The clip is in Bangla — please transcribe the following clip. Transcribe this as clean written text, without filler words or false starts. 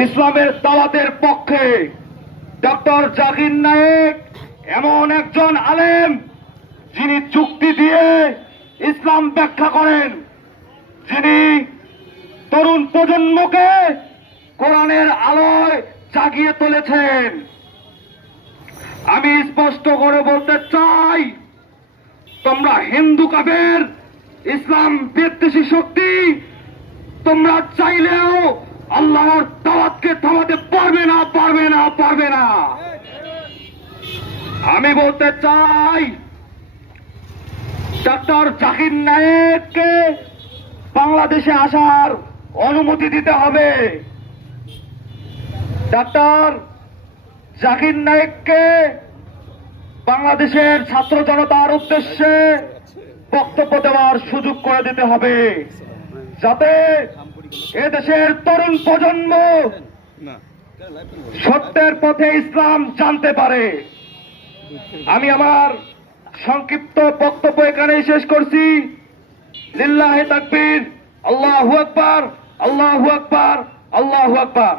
ইসলামের দাওয়াতের পক্ষে ডক্টর জাকির নায়েক এমন একজন আলেম যিনি যুক্তি দিয়ে ইসলাম ব্যাখ্যা করেন, যিনি তরুণ প্রজন্মকে কোরআনের আলোয় জাগিয়ে তুলেছেন। আমি স্পষ্ট করে বলতে চাই, তোমরা হিন্দু কাফের ইসলাম বিদ্বেষী শক্তি তোমরা চাইলেও আল্লাহর দাওয়াতকে থামাতে পারবে না, পারবে না, পারবে না। আমি বলতে চাই, ডক্টর জাকির নায়েককে বাংলাদেশে আসার অনুমতি দিতে হবে। ডক্টর জাকির নায়েককে বাংলাদেশের ছাত্র জনতার উদ্দেশ্যে বক্তব্য দেওয়ার সুযোগ করে দিতে হবে, যাতে এদেশের তরুণ প্রজন্ম সত্যের পথে ইসলাম জানতে পারে। আমি আমার সংক্ষিপ্ত বক্তব্য এখানেই শেষ করছি। লিল্লাহি তাকবীর, আল্লাহু আকবার, আল্লাহু আকবার, আল্লাহু আকবার।